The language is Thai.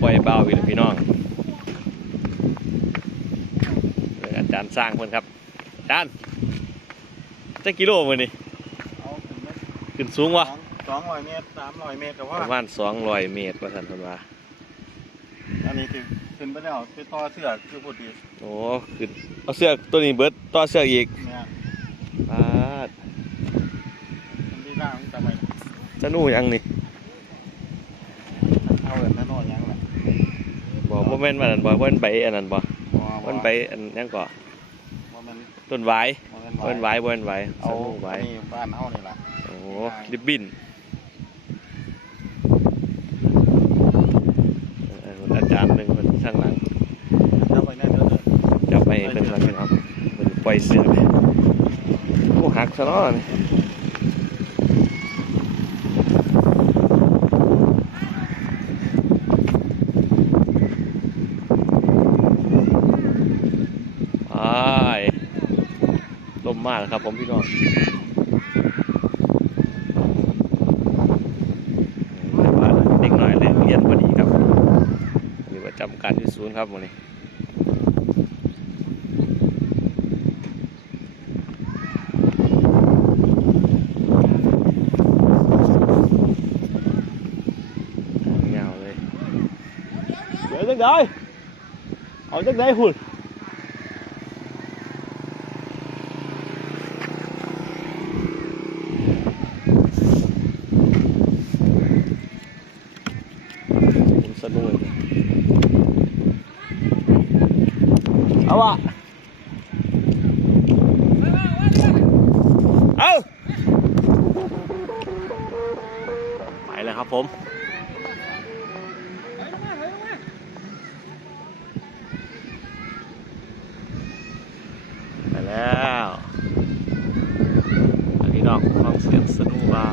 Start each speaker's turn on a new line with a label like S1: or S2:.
S1: ปล่อยเบาอีกแล้วพี่น้องเรื่องอาจารย์สร้างเพิ่นครับอาจารย์จะกิโลมือนี่
S2: เอาขึ้นมา
S1: ขึ้นสูงวะ
S2: สองร้อยเมตรสามร้อยเมตรแต่ว่า
S1: ประมาณ200เมตรว่าท่านเพิ่นว่า
S2: อันนี้คือขึ้นไปแล้วไปต่อเสือกคือพูดดี
S1: โอ้ขึ้นเอาเสื้อกตัวนี้เบิดต่อเสื้อกอีก
S2: เนี่ย
S1: ปาด
S2: มันที่ล่างจะไป
S1: จะนู่ยังนี่
S2: เอาแบบนั้นโน่นยังแหละ
S1: บอกว่า แม่นว่านั่นบ่ว่ามันใบอันนั้นบ่
S2: บ่
S1: ว่ามันใบอันยังก่อ
S2: บ่แมัน
S1: ต้นไว้
S2: บ่แมัน
S1: บ่มันไว้บ่มันไว้
S2: เอา
S1: สนุไว้
S2: อันนี่บ้านเฮานี่ล่ะ
S1: โอ้ริบบิ้นเอออาจารย์หนึ่งคนข้างหลัง
S2: จะไปแน่เด้อเด้อ
S1: จับไปเป็นอะไรเป็นครับเป็นปล่อยเสือเลยโอ้หักซะเนาะนี่ ไปลมมากนะครับผมพี่น้องเด็กหน่อยเล่นเรียนพอดีครับมีประจำการที่ศูนย์ครับวันนี้เงาเลยเดี๋ยวจังได้เอาจังได้หุ่นผมสนุก เอาวะเอาไปแล้วครับผมไปแล้วอันนี้น้องฟังเสียงสนุกเบา